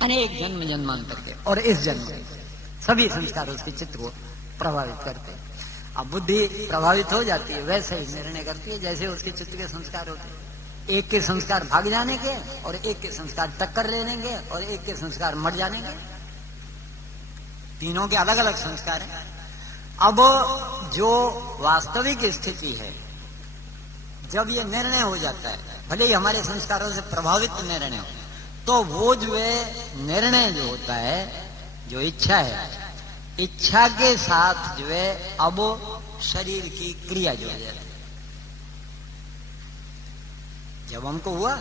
अनेक जन्म जन्मांतर के, और इस जन्म के सभी संस्कार उसके चित्त को प्रभावित करते हैं। अब बुद्धि प्रभावित हो जाती है, वैसे ही निर्णय करती है जैसे उसके चित्त के संस्कार होते हैं। एक के संस्कार भाग जाने के, और एक के संस्कार टक्कर लेने के, और एक के संस्कार मर जाने के। तीनों के अलग अलग संस्कार हैं। अब जो वास्तविक स्थिति है, जब ये निर्णय हो जाता है, भले ही हमारे संस्कारों से प्रभावित निर्णय हो, तो वो जो है निर्णय जो होता है, जो इच्छा है, इच्छा के साथ जो है अब शरीर की क्रिया जुड़ जाती है। जब हमको हुआ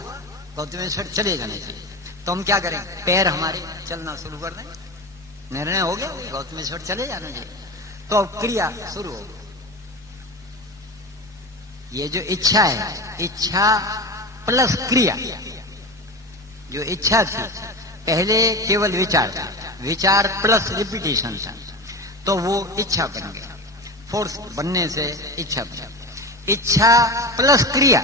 गौतमेश्वर चले जाने चाहिए, तो हम क्या करें? पैर हमारे चलना शुरू कर दें। निर्णय हो गया गौतमेश्वर चले जाना चाहिए, तो अब क्रिया शुरू हो। ये जो इच्छा है, इच्छा प्लस क्रिया, जो इच्छा थी पहले केवल विचार था, विचार प्लस रिपीटेशन था, तो वो इच्छा बन गया। फोर्स बनने से इच्छा बन, इच्छा प्लस क्रिया,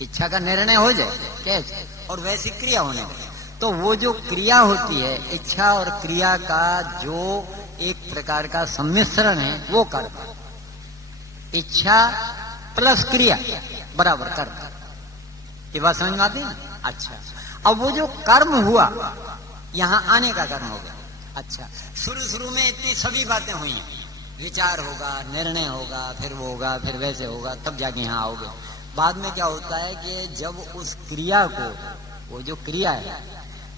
इच्छा का निर्णय हो जाए कैसे, और वैसी क्रिया होने लगे, तो वो जो क्रिया होती है, इच्छा और क्रिया का जो एक प्रकार का सम्मिश्रण है, वो कर्म। इच्छा प्लस क्रिया बराबर कर्म। ये बात समझ में आती है ना? अच्छा, अब वो जो कर्म हुआ, यहां आने का कर्म हो गया। अच्छा, शुरू में इतनी सभी बातें हुई हैं, विचार होगा, निर्णय होगा, फिर वो होगा, फिर वैसे होगा, तब जाके यहां आओगे। बाद में क्या होता है कि जब उस क्रिया को, वो जो क्रिया है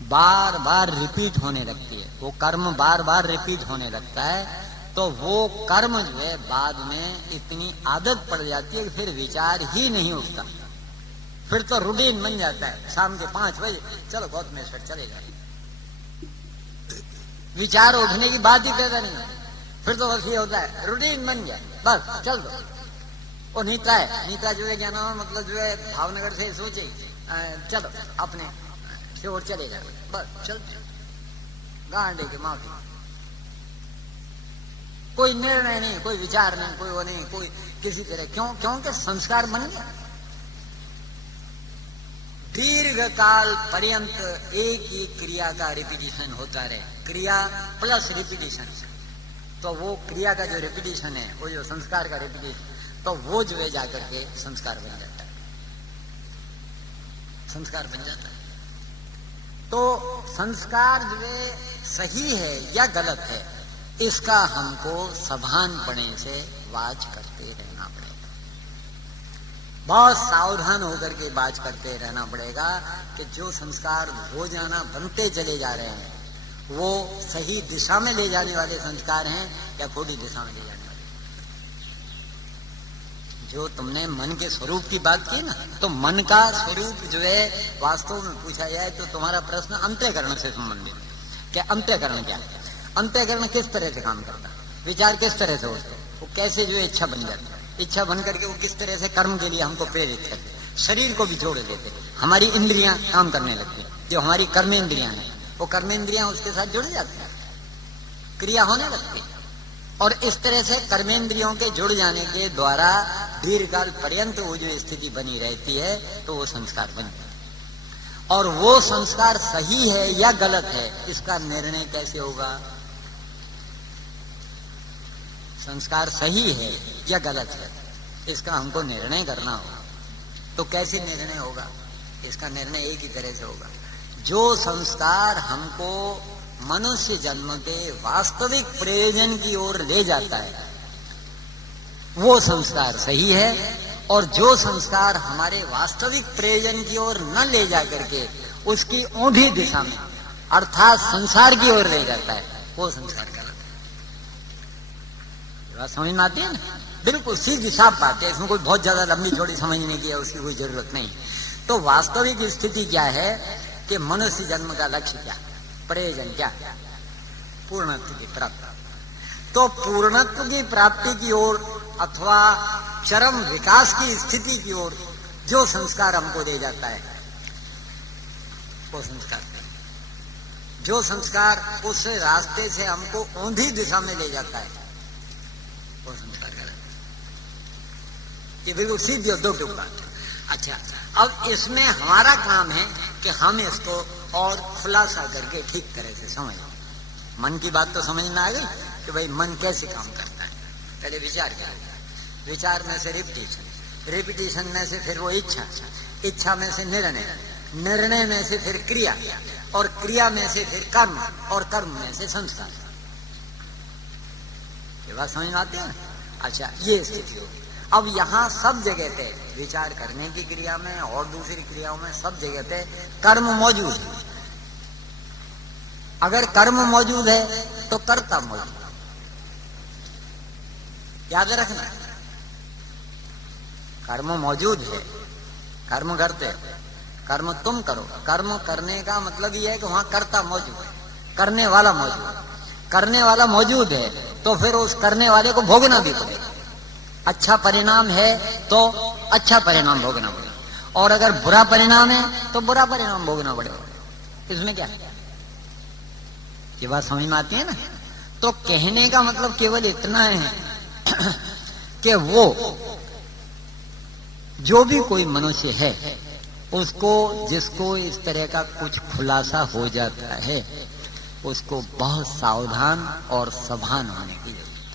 बार बार रिपीट होने लगती है, वो कर्म बार बार रिपीट होने लगता है, तो वो कर्म जो है बाद में इतनी आदत पड़ जाती है कि फिर विचार ही नहीं उठता, फिर तो रूटीन बन जाता है। शाम के 5 बजे चलो गौतमेश्वर चले जाए, विचार उठने की बात ही पैदा नहीं होती, फिर तो बस ये होता है रूटीन बन जाए, बस चल दो। और नीता है, नीता जो है क्या नाम है, मतलब जो है भावनगर से सोचे चलो अपने से और चले जाए, बस चलते गांडे के माफी, कोई निर्णय नहीं, कोई विचार नहीं, कोई वो नहीं, कोई किसी तरह। क्योंकि संस्कार बन गया। दीर्घ काल पर्यंत एक ही क्रिया का रिपीटिशन होता रहे, क्रिया प्लस रिपीटिशन, तो वो क्रिया का जो रिपीटिशन है, वो जो संस्कार का रिपीटिशन, तो वो जो है जाकर के संस्कार बन जाता है, संस्कार बन जाता है। तो संस्कार जो है सही है या गलत है, इसका हमको सावधानपणे से वाच करते रहना पड़ेगा, बहुत सावधान होकर के वाच करते रहना पड़ेगा कि जो संस्कार हो जाना बनते चले जा रहे हैं, वो सही दिशा में ले जाने वाले संस्कार हैं या खोटी दिशा में ले जाने वाले। जो तुमने मन के स्वरूप की बात की ना, तो मन का स्वरूप जो है वास्तव में पूछा जाए तो तुम्हारा प्रश्न अंतःकरण से संबंधित है कि अंतःकरण क्या है, अंतःकरण किस तरह से काम करता है, विचार किस तरह से होते, वो कैसे जो है इच्छा बन जाती है, इच्छा बन करके वो किस तरह से कर्म के लिए हमको प्रेरित करते, शरीर को भी जोड़ देते, हमारी इंद्रियां काम करने लगती है, जो हमारी कर्मेंद्रियां हैं, वो कर्मेंद्रियां उसके साथ जुड़ जाती है, क्रिया होने लगती है, और इस तरह से कर्मेंद्रियों के जुड़ जाने के द्वारा दीर्घकाल पर्यंत वो जो स्थिति बनी रहती है, तो वो संस्कार बन जाता है। और वो संस्कार सही है या गलत है, इसका निर्णय कैसे होगा? संस्कार सही है या गलत है, इसका हमको निर्णय करना होगा। तो कैसे निर्णय होगा? इसका निर्णय एक ही तरह से होगा, जो संस्कार हमको मनुष्य जन्म के वास्तविक प्रयोजन की ओर ले जाता है, वो संस्कार सही है, और जो संस्कार हमारे वास्तविक प्रयोजन की ओर न ले जा करके उसकी औंधी दिशा में अर्थात संसार की ओर ले जाता है, वो संस्कार गलत है। बात समझ में आती है ना? बिल्कुल सीधी साफ बात है, इसमें कोई बहुत ज्यादा लंबी चौड़ी समझने की है उसकी कोई जरूरत नहीं। तो वास्तविक स्थिति क्या है कि मनुष्य जन्म का लक्ष्य क्या, प्रयोजन क्या? पूर्णत्व की प्राप्ति। तो पूर्णत्व की प्राप्ति की ओर अथवा चरम विकास की स्थिति की ओर जो संस्कार हमको दे जाता है, वो संस्कार, जो संस्कार उस रास्ते से हमको औंधी दिशा में ले जाता है, वो संस्कार गलत। ये बिल्कुल सीधी और दो बात है। अच्छा, अब इसमें हमारा काम है कि हम इसको और खुलासा करके ठीक तरह से समझ। मन की बात तो समझ में आ गई कि भाई मन कैसे काम करता है। पहले विचार करें, विचार में से रिपीटेशन, रिपीटेशन में से फिर वो इच्छा, इच्छा में से निर्णय, निर्णय में से फिर क्रिया, और क्रिया में से फिर कर्म, और कर्म में से संस्कार। ये बात समझ में आती है ना? अच्छा, ये स्थिति हो। अब यहां सब जगह पे विचार करने की क्रिया में और दूसरी क्रियाओं में सब जगह पे कर्म मौजूद है। अगर कर्म मौजूद है तो कर्ता मौजूद, याद रखना। कर्म मौजूद है, कर्म करते, कर्म तुम करो। कर्म करने का मतलब यह है कि वहां कर्ता मौजूद है, करने वाला मौजूद है। करने वाला मौजूद है तो फिर उस करने वाले को भोगना भी पड़ेगा। अच्छा परिणाम है तो अच्छा परिणाम भोगना पड़ेगा, और अगर बुरा परिणाम है तो बुरा परिणाम भोगना पड़ेगा। इसमें क्या है? ये बात समझ में आती है ना? तो कहने का मतलब केवल इतना है कि वो जो भी कोई मनुष्य है उसको, जिसको इस तरह का कुछ खुलासा हो जाता है, उसको बहुत सावधान और सभान होने की जरूरत है।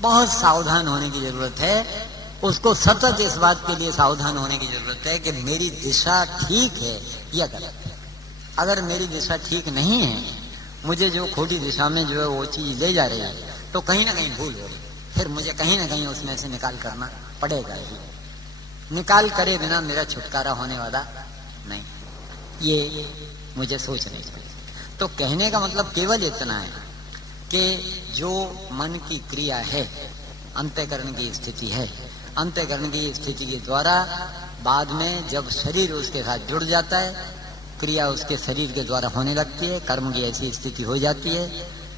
बहुत सावधान होने की जरूरत है। उसको सतत इस बात के लिए सावधान होने की जरूरत है कि मेरी दिशा ठीक है या गलत है। अगर मेरी दिशा ठीक नहीं है, मुझे जो खोटी दिशा में जो है वो चीज ले जा रही है, तो कहीं ना कहीं भूल हो रही, फिर मुझे कहीं ना कहीं उसमें से निकाल करना पड़ेगा ही। निकाल करे बिना मेरा छुटकारा होने वाला नहीं, ये मुझे सोचना चाहिए। तो कहने का मतलब केवल इतना है कि जो मन की क्रिया है, अंतःकरण की स्थिति है, अंतःकरण की स्थिति के द्वारा बाद में जब शरीर उसके साथ जुड़ जाता है, क्रिया उसके शरीर के द्वारा होने लगती है, कर्म की ऐसी स्थिति हो जाती है,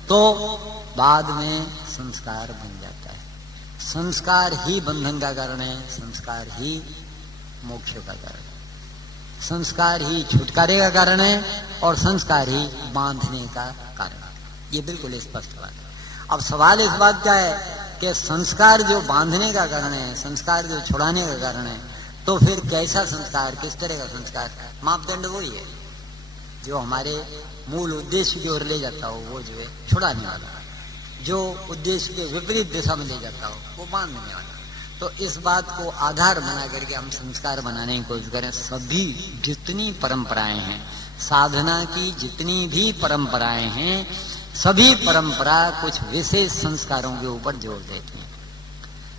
तो बाद में संस्कार बन जाता है। संस्कार ही बंधन का कारण है, संस्कार ही मोक्ष का कारण है, संस्कार ही छुटकारे का कारण है, और संस्कार ही बांधने का कारण है। ये बिल्कुल स्पष्ट बात है। अब सवाल इस बात का है कि संस्कार जो बांधने का कारण है, संस्कार जो छुड़ाने का कारण है, तो फिर कैसा संस्कार, किस तरह का संस्कार? मापदंड वही है जो हमारे मूल उद्देश्य की ओर ले जाता हो, वो जो है छुड़ाने वाला। जो उद्देश्य के विपरीत दिशा में ले जाता हो, वो बांधने वाला। तो इस बात को आधार बना करके हम संस्कार बनाने की कोशिश करें। सभी जितनी परंपराएं हैं, साधना की जितनी भी परंपराएं हैं, सभी परंपरा कुछ विशेष संस्कारों के ऊपर जोर देती हैं।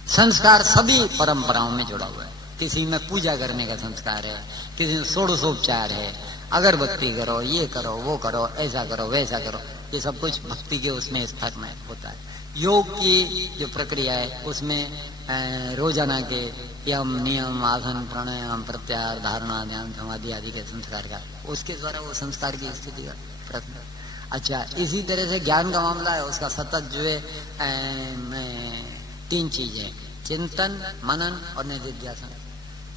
संस्कार सभी परंपराओं में जुड़ा हुआ है। किसी में पूजा करने का संस्कार है, किसी में षोडशोपचार है, अगरबत्ती करो, ये करो, वो करो, ऐसा करो, वैसा करो, ये सब कुछ भक्ति के उसमें स्तर में होता है। योग की जो प्रक्रिया है उसमें रोजाना के यम, नियम, आसन, प्राणायाम, प्रत्याहार, धारणा, ध्यान, समाधि आदि के संस्कार का, उसके द्वारा वो संस्कार की स्थिति का प्रश्न। अच्छा, इसी तरह से ज्ञान का मामला है, उसका सतत जो है तीन चीजें, चिंतन, मनन और निधिध्यासन।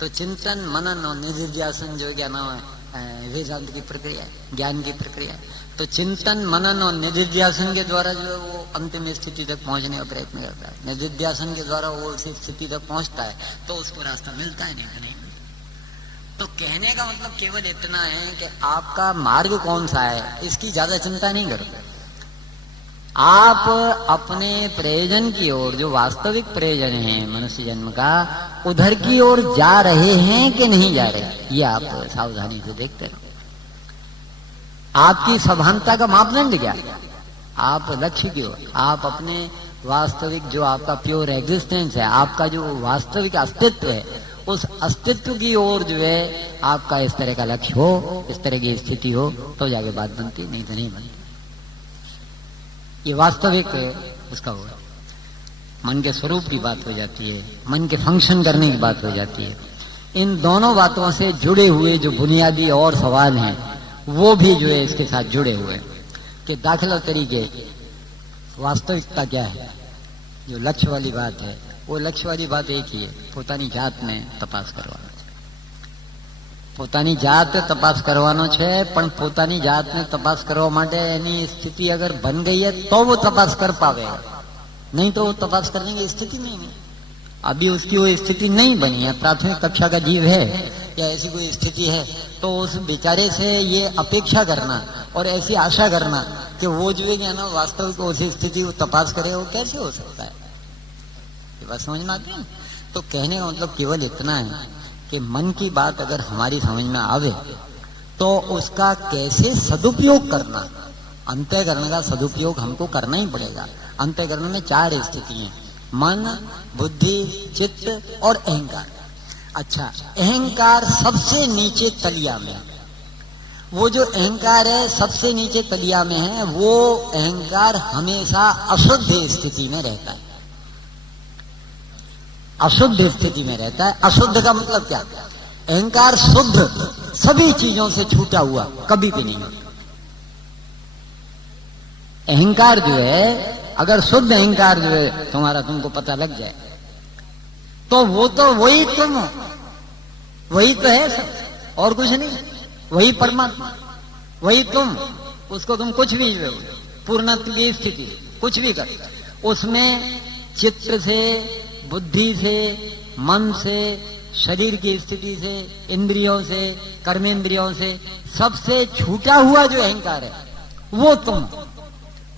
तो चिंतन, मनन और निधिध्यासन जो क्या नाम है, वेदांत की प्रक्रिया है, ज्ञान की प्रक्रिया है। तो चिंतन, मनन और निधिध्यासन के द्वारा जो है वो अंतिम स्थिति तक पहुंचने का प्रयत्न करता है। निधिध्यासन के द्वारा वो उसी स्थिति तक पहुंचता है तो उसको रास्ता मिलता है, नहीं तो नहीं मिलता। तो कहने का मतलब केवल इतना है कि आपका मार्ग कौन सा है, इसकी ज्यादा चिंता नहीं करो। आप अपने प्रयोजन की ओर, जो वास्तविक प्रयोजन है मनुष्य जन्म का, उधर की ओर जा रहे हैं कि नहीं जा रहे, ये आप सावधानी से देखते रहो। आपकी सभानता का मापदंड क्या है? आप लक्ष्य की ओर, आप अपने वास्तविक जो आपका प्योर एग्जिस्टेंस है, आपका जो वास्तविक अस्तित्व है, उस अस्तित्व की ओर जो है आपका इस तरह का लक्ष्य हो, इस तरह की स्थिति हो, तो जाके बात बनती, नहीं तो नहीं बनती। ये वास्तविक उसका हो, मन के स्वरूप की बात हो जाती है, मन के फंक्शन करने की बात हो जाती है। इन दोनों बातों से जुड़े हुए जो बुनियादी और सवाल हैं वो भी जो है इसके साथ जुड़े हुए कि दाखिला तरीके वास्तविकता क्या है। जो लक्ष्य वाली बात है वो लक्ष्य वाली बात एक ही है, પોતાની જાતને તપાસ કરવાનો છે। પોતાની જાત તપાસ કરવાનો છે, પણ પોતાની જાતને તપાસ કરવા માટે એની स्थिति अगर बन गई है तो वो तपास कर पावेगा, नहीं तो वो तपास करने की स्थिति नहीं है। अभी उसकी वो स्थिति नहीं बनी है, प्राथमिक कक्षा का जीव है, या ऐसी कोई स्थिति है, तो उस बेचारे से ये अपेक्षा करना और ऐसी आशा करना कि वो जो है ना वास्तविक उसी स्थिति को तपास करे, वो कैसे हो सकता है? ये बात समझ में आती है। तो कहने का मतलब केवल इतना है कि मन की बात अगर हमारी समझ में आवे तो उसका कैसे सदुपयोग करना, अंतःकरण का सदुपयोग हमको करना ही पड़ेगा। अंतःकरण में 4 स्थिति हैं, मन, बुद्धि, चित्त और अहंकार। अच्छा, अहंकार सबसे नीचे तलिया में, वो जो अहंकार है सबसे नीचे तलिया में है, वो अहंकार हमेशा अशुद्ध स्थिति में रहता है, अशुद्ध स्थिति में रहता है। अशुद्ध का मतलब क्या? अहंकार शुद्ध सभी चीजों से छूटा हुआ कभी भी नहीं होता। अहंकार जो है, अगर शुद्ध अहंकार जो है तुम्हारा तुमको पता लग जाए तो वो तो वही तुम हो, वही तो है सब, और कुछ नहीं, वही परमात्मा, वही तुम। उसको तुम कुछ भी जो पूर्णत्व की स्थिति कुछ भी कर, उसमें चित्त से, बुद्धि से, मन से, शरीर की स्थिति से, इंद्रियों से, कर्मेंद्रियों से, सबसे छूटा हुआ जो अहंकार है वो तुम।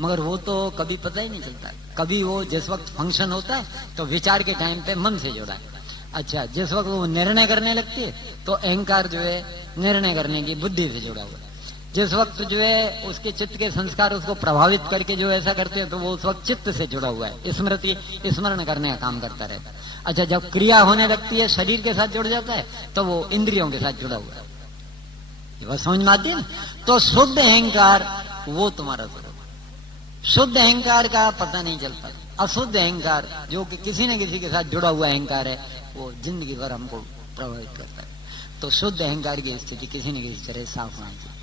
मगर वो तो कभी पता ही नहीं चलता। कभी वो जिस वक्त फंक्शन होता है तो विचार के टाइम पे मन से जुड़ा है। अच्छा, जिस वक्त वो निर्णय करने लगती है तो अहंकार जो है निर्णय करने की बुद्धि से जुड़ा हुआ है। जिस वक्त जो है उसके चित्त के संस्कार उसको प्रभावित करके जो ऐसा करते हैं तो वो उस वक्त चित्त से जुड़ा हुआ है, स्मृति स्मरण करने का काम करता रहता है। अच्छा, जब क्रिया होने लगती है शरीर के साथ जुड़ जाता है तो वो इंद्रियों के साथ जुड़ा हुआ है। ये बात समझ में आती है। तो शुद्ध अहंकार वो तुम्हारा स्वरूप। शुद्ध अहंकार का पता नहीं चलता। अशुद्ध अहंकार जो कि किसी न किसी के साथ जुड़ा हुआ अहंकार है वो जिंदगी भर हमको प्रभावित करता है। तो शुद्ध अहंकार की स्थिति किसी न किसी तरह साफ होनी चाहिए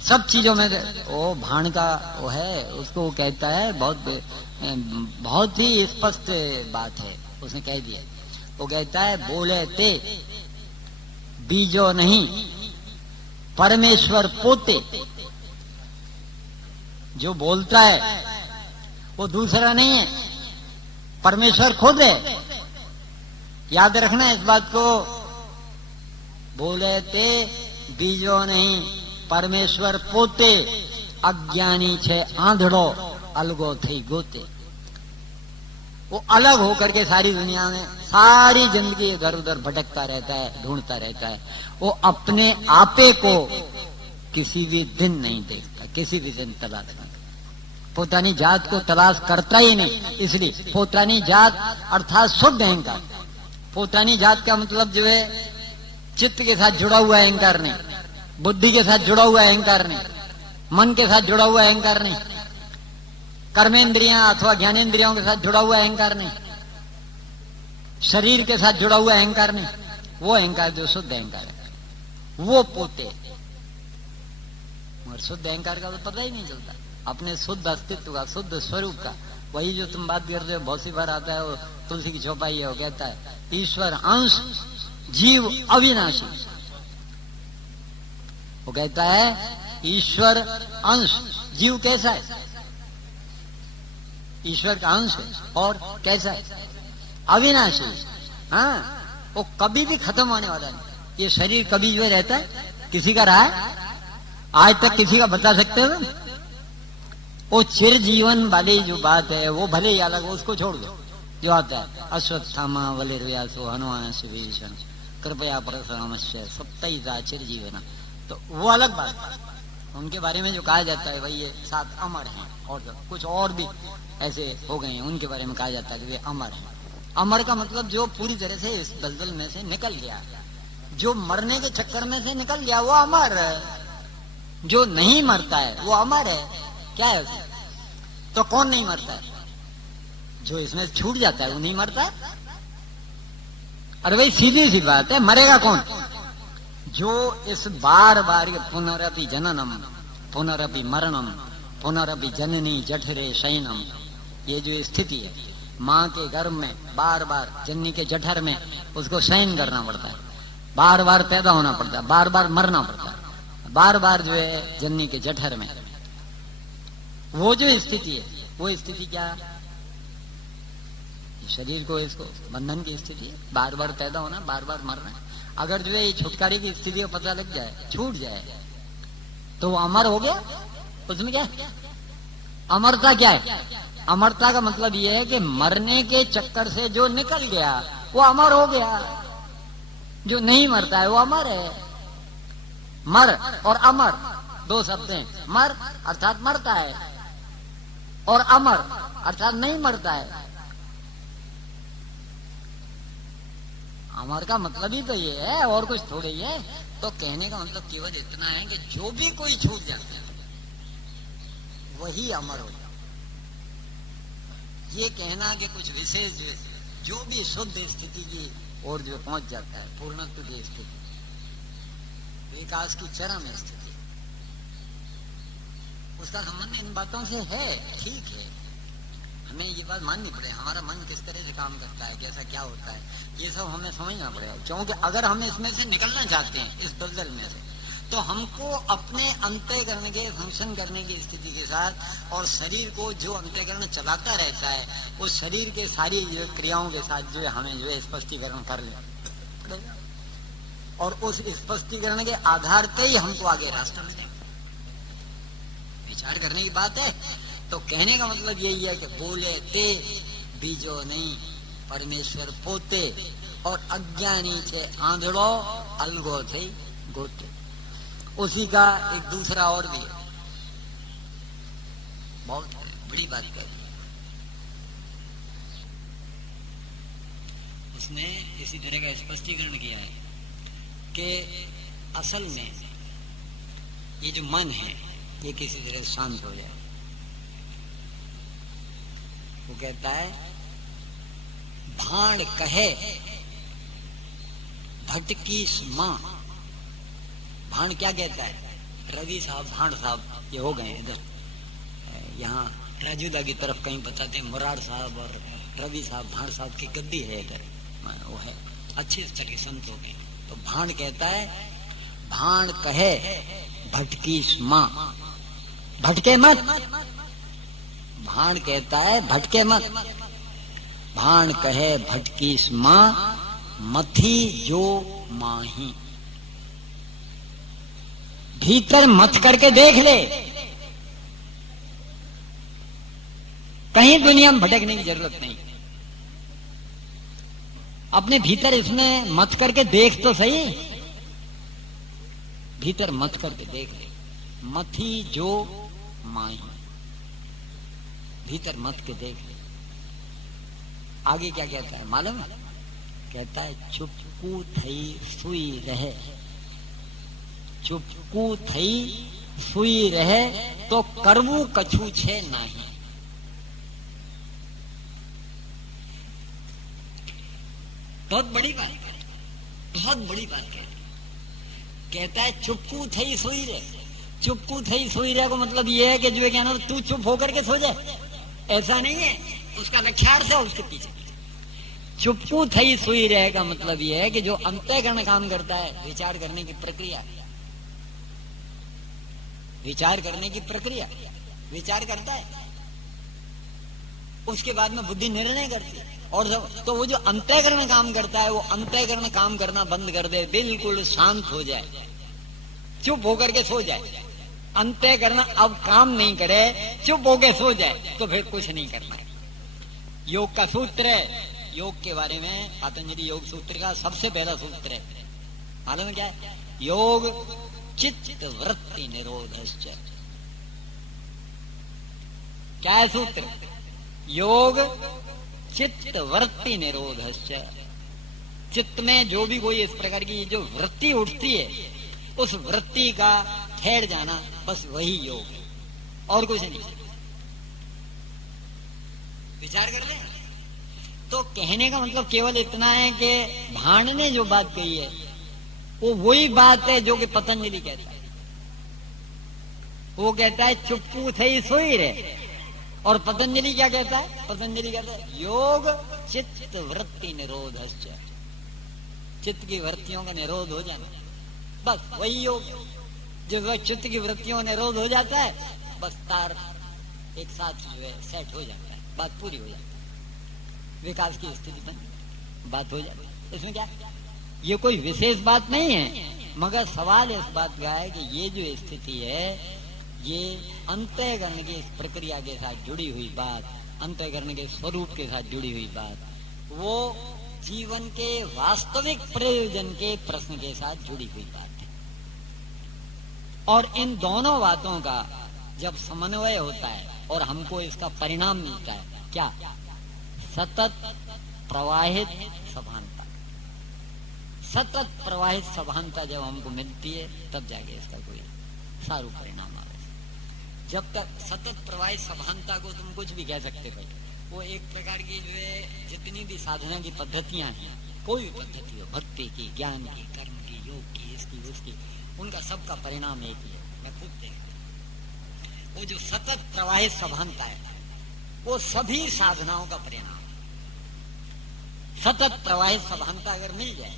सब चीजों में। वो भाण का वो है, उसको वो कहता है, बहुत ही स्पष्ट बात है, उसने कह दिया। वो कहता है, बोले ते बीजो नहीं परमेश्वर पोते। जो बोलता है वो दूसरा नहीं है, परमेश्वर खुद है। याद रखना इस बात को। बोले ते बीजो नहीं परमेश्वर पोते, अज्ञानी छे आंधड़ो अलगो थई गोते। वो अलग होकर के सारी दुनिया में सारी जिंदगी इधर उधर भटकता रहता है, ढूंढता रहता है। वो अपने आपे को किसी भी दिन नहीं देखता, किसी भी दिन तलाश नहीं, पोतानी जात को तलाश करता ही नहीं। इसलिए पोतानी जात अर्थात शुद्ध अहंकार। पोतानी जात का मतलब जो है चित्त के साथ जुड़ा हुआ अहंकार नहीं, बुद्धि के साथ जुड़ा हुआ अहंकार नहीं, मन के साथ जुड़ा हुआ अहंकार नहीं, कर्मेंद्रियां अथवा ज्ञानेन्द्रियों के साथ जुड़ा हुआ अहंकार नहीं, शरीर के साथ जुड़ा हुआ अहंकार नहीं। वो अहंकार जो शुद्ध अहंकार है वो पोते। मगर शुद्ध अहंकार का तो पता ही नहीं चलता, अपने शुद्ध अस्तित्व का, शुद्ध स्वरूप का। वही जो तुम बात करते हो, बहुत सी बार आता है वो तुलसी की चौपाई है, वो कहता है ईश्वर अंश जीव अविनाशी। वो कहता है ईश्वर अंश, जीव कैसा है? ईश्वर का अंश है और कैसा है? अविनाशी। हाँ, वो कभी भी खत्म होने वाला नहीं। ये शरीर कभी जो रहता है, किसी का रहा है आज तक? किसी का बता सकते हो? वो चिर जीवन वाली जो बात है वो भले ही अलग, उसको छोड़ दो। जो आता है अश्वत्थामा वलिर्व्यासो हनुमान विभीषण कृपया परशुरामस्य सप्तैता चिर जीवन, तो वो अलग बात है। उनके बारे में जो कहा जाता है भाई ये 7 अमर हैं, और कुछ और भी ऐसे हो गए हैं, उनके बारे में कहा जाता है कि वे अमर हैं। अमर का मतलब जो पूरी तरह से इस दलदल में से निकल गया, जो मरने के चक्कर में से निकल गया वो अमर है। जो नहीं मरता है वो अमर है। क्या है उसे? तो कौन नहीं मरता है? जो इसमें छूट जाता है वो नहीं मरता है। अरे भाई सीधी सी बात है, मरेगा कौन? जो इस बार बार पुनरपि जननम पुनरपि मरणम पुनरपि जननी जठरे शयनम, ये जो स्थिति है माँ के गर्भ में बार बार जननी के जठर में उसको शयन करना पड़ता है, बार बार पैदा होना पड़ता है, बार बार मरना पड़ता है, बार बार जो है जननी के जठर में। वो जो स्थिति है वो स्थिति क्या है? शरीर को इसको बंधन की स्थिति है, बार बार पैदा होना, बार बार मरना। अगर जो है ये छुटकारे की स्थिति का पता लग जाए, छूट जाए, तो वो अमर हो गया। उसमें क्या अमरता क्या है? अमरता का मतलब ये है कि मरने के चक्कर से जो निकल गया वो अमर हो गया। जो नहीं मरता है वो अमर है। मर और अमर दो शब्द हैं। मर अर्थात मरता है, और अमर अर्थात नहीं मरता है। अमर का मतलब ही तो ये है, और कुछ थोड़े ही है। तो कहने का मतलब केवल इतना है कि जो भी कोई छूट जाता है वही अमर हो जाता। ये कहना कि कुछ विशेष जो भी शुद्ध स्थिति की ओर जो पहुंच जाता है, पूर्णत्व की स्थिति, विकास की चरम स्थिति, उसका संबंध इन बातों से है। ठीक है, हमें ये बात माननी पड़े, हमारा मन किस तरह से काम करता है, कैसा क्या होता है, ये सब हमें समझना पड़ेगा। क्योंकि अगर हम इसमें से निकलना चाहते हैं, इस दलदल में से, तो हमको अपने अंतःकरण के फंक्शन करने की स्थिति के साथ और शरीर को जो अंतःकरण चलाता रहता है, उस शरीर के सारी जो क्रियाओं के साथ जो है हमें जो है स्पष्टीकरण कर लेना, और उस स्पष्टीकरण के आधार पे ही हमको आगे रास्ता मिलेगा। विचार करने की बात है। तो कहने का मतलब यही है कि बोले ते बीजो नहीं परमेश्वर पोते, और अज्ञानी थे आंधड़ो अलगो थे गोते। उसी का एक दूसरा और भी है, बहुत बड़ी बात कह दी उसने। इसी तरह का स्पष्टीकरण किया है कि असल में ये जो मन है ये किसी तरह शांत हो जाए। वो कहता है भाण कहे भटकी मां। भाण क्या कहता है? रवि साहब, भाण साहब ये हो गए इधर, यहाँ राजूदा की तरफ कहीं बताते हैं मुरार साहब और रवि साहब, भाण साहब की गद्दी है इधर, वो है अच्छे अच्छे संत हो गए। तो भाण कहता है भाण कहे भटकी मां, भटके मत। भाण कहता है भटके मत। भाण कहे भटकी मां मथी जो माही। भीतर मत करके देख ले, कहीं दुनिया में भटकने की जरूरत नहीं। अपने भीतर इसमें मत करके देख तो सही, भीतर मत करके देख ले। मथी जो माही, भीतर मत के देख ले। आगे क्या कहता है मालूम है? कहता है चुपकू थई सुई रहे। चुपकू थई सुई रहे तो करवू कछु छे नाही। बहुत बड़ी बात है, बहुत बड़ी बात है। कहता है चुपकू थई सोई रहे। चुपकू थई सोई रहे को मतलब ये है कि जो है क्या ना, तू चुप होकर के सो जाए, ऐसा नहीं है। उसका लक्ष्यार्थ है उसके पीछे। चुपकू थई सोई रहे का मतलब ये है कि जो अंतःकरण काम करता है, विचार करने की प्रक्रिया, विचार करने की प्रक्रिया, विचार करता है, उसके बाद में बुद्धि निर्णय करती है। और तो वो जो अंतःकरण काम करता है, वो अंतःकरण काम करना बंद कर दे, बिल्कुल शांत हो जाए, चुप होकर के सो जाए। अंतःकरण अब काम नहीं करे, चुप होकर सो जाए, तो फिर कुछ नहीं करना है। योग का सूत्र है, योग के बारे में पतंजलि योग सूत्र का सबसे पहला सूत्र है, मालूम है क्या है? योग चित्त वृत्ति निरोधश्च। क्या है सूत्र? योग चित्त वृत्ति निरोधश्च। चित्त में जो भी कोई इस प्रकार की जो वृत्ति उठती है, उस वृत्ति का ठहर जाना, बस वही योग है, और कुछ नहीं। विचार कर ले। तो कहने का मतलब केवल इतना है कि भाण ने जो बात कही है वो वही बात है जो कि पतंजलि कहता है। वो कहता है चुप्पू थई सोई रहे, और पतंजलि क्या कहता है? पतंजलि कहता है योग चित्त वृत्ति निरोधश्च। चित्त की वृत्तियों का निरोध हो जाना, बस वही योग। जो चित्त की वृत्तियों का निरोध हो जाता है, बस तार एक साथ जो है सेट हो जाता है, बात पूरी हो जाती है, विकास की स्थिति बन बात हो जाती है। इसमें क्या ये कोई विशेष बात नहीं है, मगर सवाल इस बात का है कि ये जो स्थिति है, ये अंतःकरण की इस प्रक्रिया के साथ जुड़ी हुई बात, अंतःकरण के स्वरूप के साथ जुड़ी हुई बात, वो जीवन के वास्तविक प्रयोजन के प्रश्न के साथ जुड़ी हुई बात है। और इन दोनों बातों का जब समन्वय होता है और हमको इसका परिणाम मिलता है, क्या? सतत प्रवाहित सभानता। सतत प्रवाहित सभानता जब हमको मिलती है, तब जाके इसका कोई सारू परिणाम आवे। जब तक सतत प्रवाहित सभानता को तुम कुछ भी कह सकते भाई, वो एक प्रकार की जो है जितनी भी साधना की पद्धतियां हैं, कोई भी पद्धति हो, भक्ति की, ज्ञान की, कर्म की, योग की, इसकी उसकी, उनका सबका परिणाम एक ही है। मैं खुद देखता, वो जो सतत प्रवाहित सभानता है, वो सभी साधनाओं का परिणाम है। सतत प्रवाहित सभानता अगर मिल जाए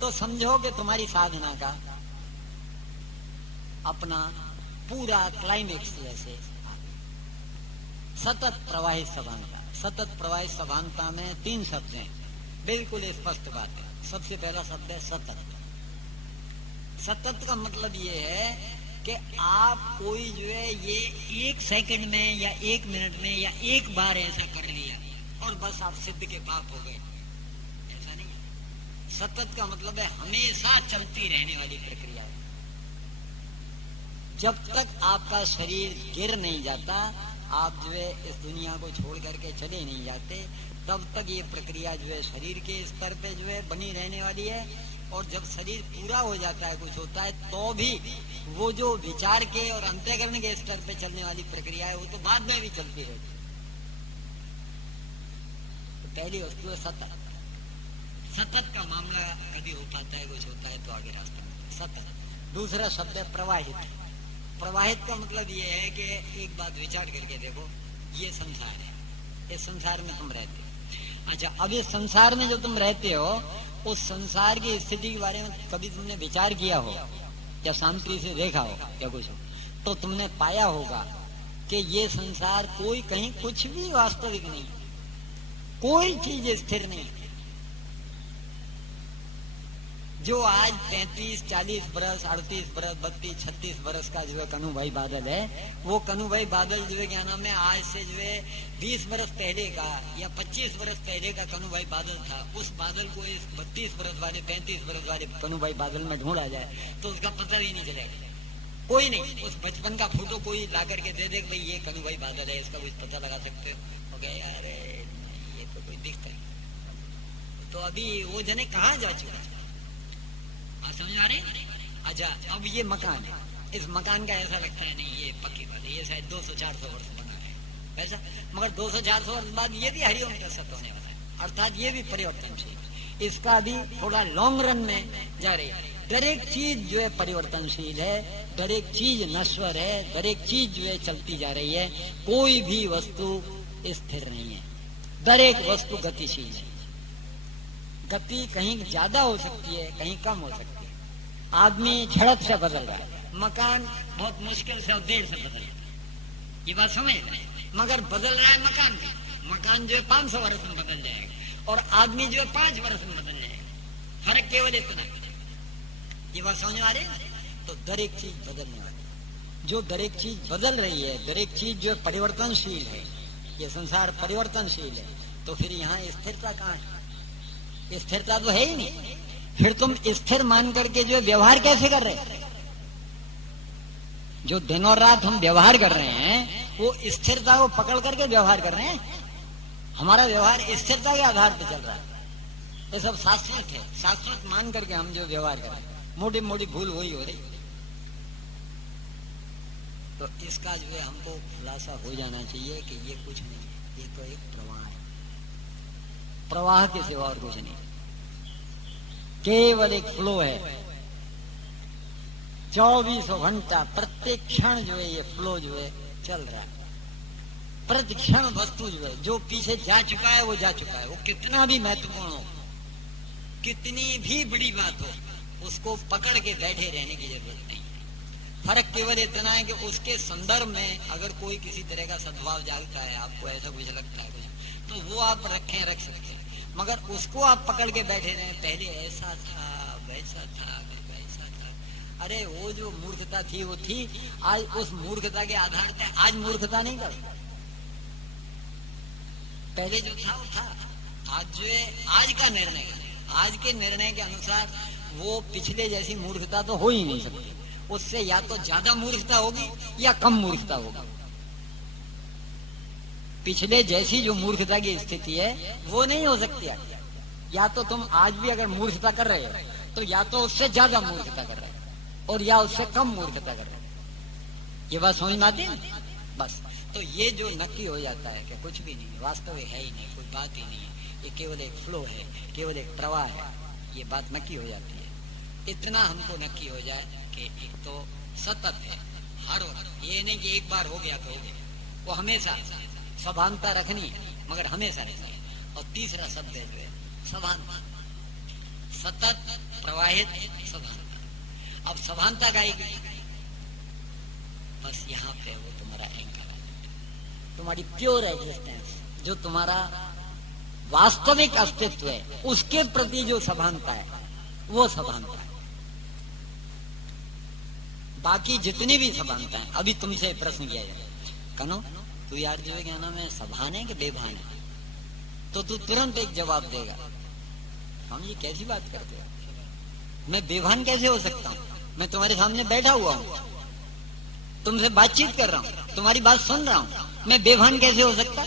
तो समझो कि तुम्हारी साधना का अपना पूरा क्लाइमेक्स जैसे। सतत प्रवाहित सभानता, सतत प्रवाहित सभानता में 3 शब्द हैं, बिल्कुल स्पष्ट बात है। सबसे पहला शब्द है सतत। सतत का मतलब ये है कि आप कोई जो है ये 1 सेकंड में या 1 मिनट में या एक बार ऐसा कर लिया और बस आप सिद्ध के पाप हो गए, ऐसा नहीं है। सतत का मतलब है हमेशा चलती रहने वाली प्रक्रिया। जब तक आपका शरीर गिर नहीं जाता, आप जो है इस दुनिया को छोड़ करके चले नहीं जाते, तब तक ये प्रक्रिया जो है शरीर के स्तर पे जो है बनी रहने वाली है। और जब शरीर पूरा हो जाता है, कुछ होता है, तो भी वो जो विचार के और अंतःकरण के स्तर पे चलने वाली प्रक्रिया है, वो तो बाद में भी चलती रहती है। तो पहली वस्तु है सतत। सतत का मामला कभी हो पाता है, कुछ होता है तो आगे रास्ता में सतत। दूसरा शब्द है प्रवाहित। प्रवाहित का मतलब ये है कि एक बात विचार करके देखो, ये संसार है, इस संसार में तुम रहते हो। अच्छा, अब इस संसार में जो तुम रहते हो, उस संसार की स्थिति के बारे में कभी तुमने विचार किया हो या शांति से देखा हो या कुछ हो, तो तुमने पाया होगा कि ये संसार कोई कहीं कुछ भी वास्तविक नहीं, कोई चीज स्थिर नहीं। जो आज 33, 40 बरस, 38 बरस, 32, 36 बरस का जो है कन्हू भाई बादल है, वो कन्हू भाई बादल जो है क्या नाम है, आज से जो है 20 बरस पहले का या 25 बरस पहले का कन्हू भाई बादल था। उस बादल को इस 32 बरस वाले, 35 बरस वाले कन्हू भाई बादल में ढूंढा जाए तो उसका पता ही नहीं चलेगा। कोई नहीं, उस बचपन का फोटो कोई ला करके दे दे, भाई ये कन्हू भाई बादल है, इसका कुछ पता लगा सकते हो? ओके यार, ये तो कोई दिखता है। तो अभी वो जने कहाँ जा चुका है, समझ आ रहे? अच्छा, अब ये मकान है, इस मकान का ऐसा लगता है नहीं ये पक्की बात है, ये शायद 200-400 वर्ष बना है वैसा, मगर 200-400 वर्ष बाद ये भी हरिओम का सत्य होने वाला है, अर्थात ये भी परिवर्तनशील, इसका भी थोड़ा लॉन्ग रन में जा रही है। दरेक चीज जो है परिवर्तनशील है, दरेक चीज नश्वर है, दरेक चीज जो है चलती जा रही है, कोई भी वस्तु स्थिर नहीं है, दरेक वस्तु गतिशील है। गति कहीं ज्यादा हो सकती है, कहीं कम हो सकती है। आदमी झड़प से बदल रहा है, मकान बहुत मुश्किल से और देर से बदल रहा है, ये बात समझ रहे हैं? मगर बदल रहा है मकान भी, मकान जो है 500 वर्ष में बदल जाएगा और आदमी जो है 5 वर्ष में बदल जाएगा, फर्क केवल इतना। ये बात समझ आ रही है? तो दरेक चीज बदलने वाली, जो दरेक चीज बदल रही है, दरेक चीज जो परिवर्तनशील है, ये संसार परिवर्तनशील है, तो फिर यहाँ स्थिरता कहाँ है? स्थिरता तो है ही नहीं। फिर तुम स्थिर मान करके जो व्यवहार कैसे कर रहे हैं? जो दिन और रात हम व्यवहार कर रहे हैं, वो स्थिरता को पकड़ करके व्यवहार कर रहे हैं। हमारा व्यवहार स्थिरता के आधार पर चल रहा है, ये सब शाश्वत है, शाश्वत मान करके हम जो व्यवहार कर रहे हैं, मोटी मोटी भूल वही हो रही। तो इसका जो है हमको खुलासा हो जाना चाहिए कि ये कुछ नहीं है, ये तो एक प्रवाह है, प्रवाह के सिवा और कुछ नहीं, केवल एक फ्लो है। 24 घंटा प्रत्येक क्षण जो है ये फ्लो जो है चल रहा है। प्रत्येक क्षण वस्तु जो है, जो पीछे जा चुका है वो जा चुका है, वो कितना भी महत्वपूर्ण हो, कितनी भी बड़ी बात हो, उसको पकड़ के बैठे रहने की जरूरत नहीं। फर्क केवल इतना है कि उसके संदर्भ में अगर कोई किसी तरह का सद्भाव जागता है, आपको ऐसा कुछ लगता है कुछ, तो वो आप रख सकते हैं, मगर उसको आप पकड़ के बैठे रहे, पहले ऐसा था वैसा था वैसा था। अरे वो जो मूर्खता थी वो थी, आज उस मूर्खता के आधार पे आज मूर्खता नहीं कर, पहले जो था वो था। आज जो है आज का निर्णय, आज के निर्णय के अनुसार वो पिछले जैसी मूर्खता तो हो ही नहीं सकती। उससे या तो ज्यादा मूर्खता होगी या कम मूर्खता होगी। पिछले जैसी जो मूर्खता की स्थिति है वो नहीं हो सकती है। या तो तुम आज भी अगर मूर्खता कर रहे हो तो या तो उससे ज्यादा मूर्खता कर रहे हो और या उससे कम मूर्खता कर रहे हो। ये बात समझ में आती है? बस तो ये जो नक्की हो जाता है कि कुछ भी नहीं, वास्तव है ही नहीं, कोई बात ही नहीं है, ये केवल एक फ्लो है, केवल एक प्रवाह है, ये बात नक्की हो जाती है। इतना हमको नक्की हो जाए कि एक तो सतत है हर वक्त, ये नहीं कि एक बार हो गया तो हो गया, वो हमेशा सभानता रखनी है, मगर हमेशा रखनी है। और तीसरा शब्द है जो है सभानता, सतत प्रवाहित सभानता। अब सभानता का एक बस यहाँ पे वो तुम्हारा एंकर है, तुम्हारी प्योर एग्जिस्टेंस, जो तुम्हारा वास्तविक अस्तित्व है उसके प्रति जो सभानता है वो सभानता है। बाकी जितनी भी सभानता है, अभी तुमसे प्रश्न किया जाए, कनो तू यार जो है क्या नाम है, सभान है कि बेभान है, तो तू तुरंत एक जवाब देगा, हम ये कैसी बात करते हो, मैं बेभान कैसे हो सकता हूँ, मैं तुम्हारे सामने बैठा हुआ हूँ, तुमसे बातचीत कर रहा हूँ, तुम्हारी बात सुन रहा हूँ, मैं बेभान कैसे हो सकता?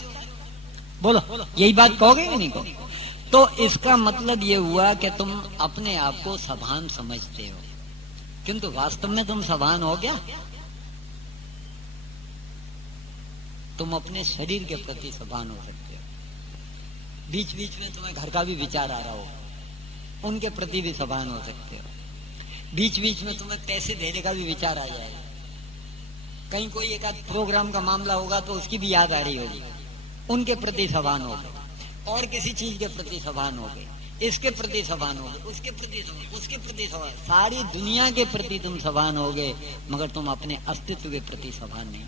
बोलो, यही बात कहोगे कि नहीं कहोगे? तो इसका मतलब ये हुआ कि तुम अपने आप को सभान समझते हो, किंतु वास्तव में तुम सभान हो क्या? तुम अपने शरीर के प्रति सभान हो सकते हो। बीच बीच में तुम्हें घर का भी विचार आ रहा हो, उनके प्रति भी सभान हो सकते हो। बीच बीच में तुम्हें पैसे देने का भी विचार आ जाएगा, कहीं कोई एक आध प्रोग्राम का मामला होगा तो उसकी भी याद आ रही होगी, उनके प्रति सभान हो गए। और किसी चीज के प्रति सभान हो गए, इसके प्रति सभान हो गए, उसके प्रति सभान, उसके प्रति सभान, सारी दुनिया के प्रति तुम सभान हो गए, मगर तुम अपने अस्तित्व के प्रति सभान नहीं।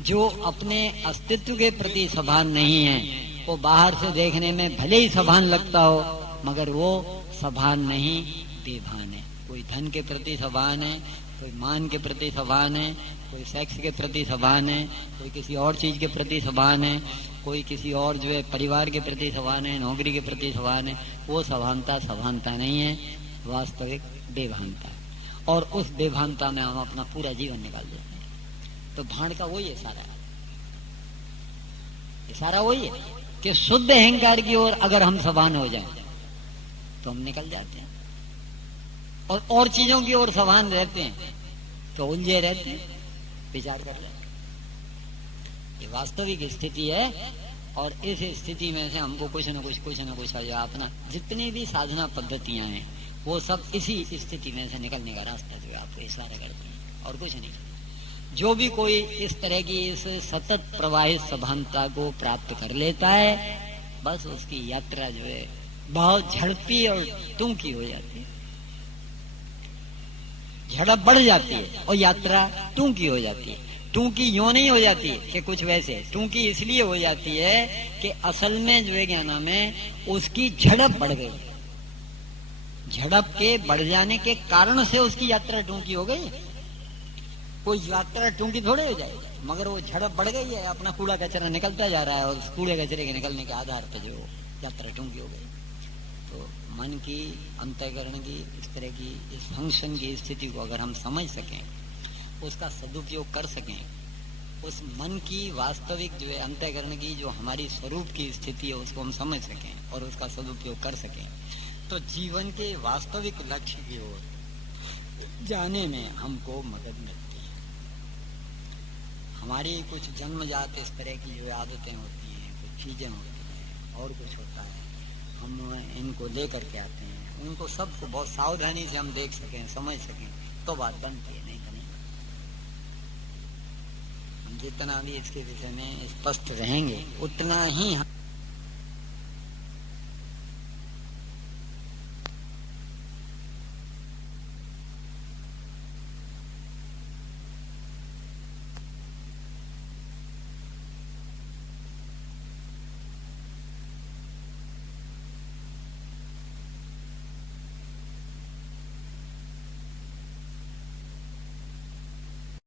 जो अपने अस्तित्व के प्रति सभान नहीं है वो बाहर से देखने में भले ही सभान लगता हो, मगर वो सभान नहीं, बेभान है। कोई धन के प्रति सभान है, कोई मान के प्रति सभान है, कोई सेक्स के प्रति सभान है, कोई किसी और चीज के प्रति सभान है, कोई किसी और जो है परिवार के प्रति सभान है, नौकरी के प्रति सभान है। वो सभानता सभानता नहीं है, वास्तविक बेभानता। और उस बेभानता में हम अपना पूरा जीवन निकाल देते हैं। तो भाण का वही इशारा है, इशारा वही है कि शुद्ध अहंकार की ओर अगर हम सभान हो जाएं तो हम निकल जाते हैं, और चीजों की ओर सभान रहते हैं तो उलझे रहते हैं। विचार कर ले, ये वास्तविक स्थिति है। और इस स्थिति में से हमको कुछ न कुछ अपना जितनी भी साधना पद्धतियां हैं वो सब इसी स्थिति में से निकलने का रास्ता जो है आपको इशारा करती हैं, और कुछ नहीं। जो भी कोई इस तरह की इस सतत प्रवाहित सभानता को प्राप्त कर लेता है, बस उसकी यात्रा जो है बहुत झड़पी और टूंकी हो जाती है, झड़प बढ़ जाती है और यात्रा टूंकी हो जाती है। टूंकी यूं नहीं हो जाती कि कुछ वैसे, टूंकी इसलिए हो जाती है कि असल में जो है क्या नाम है, उसकी झड़प बढ़ गई। झड़प के बढ़ जाने के कारण से उसकी यात्रा टूंकी हो गई। कोई यात्रा टूंकी थोड़े हो जाएगी, मगर वो झड़प बढ़ गई है, अपना कूड़ा कचरा निकलता जा रहा है, और उस कूड़े कचरे के निकलने के आधार पर जो यात्रा टूंकी हो गई। तो मन की, अंतःकरण की, इस तरह की इस फंक्शन की स्थिति को अगर हम समझ सकें, उसका सदुपयोग कर सकें, उस मन की वास्तविक जो है अंतःकरण की जो हमारी स्वरूप की स्थिति है उसको हम समझ सकें और उसका सदुपयोग कर सकें, तो जीवन के वास्तविक लक्ष्य की ओर जाने में हमको मदद मिलती है। हमारी कुछ जन्मजात इस तरह की जो आदतें होती हैं, कुछ चीजें होती हैं, और कुछ होता है, हम इनको लेकर के आते हैं, उनको सबको बहुत सावधानी से हम देख सकें, समझ सकें, तो बात बनती है, नहीं बनेगी। हम जितना भी इसके विषय में स्पष्ट रहेंगे उतना ही हम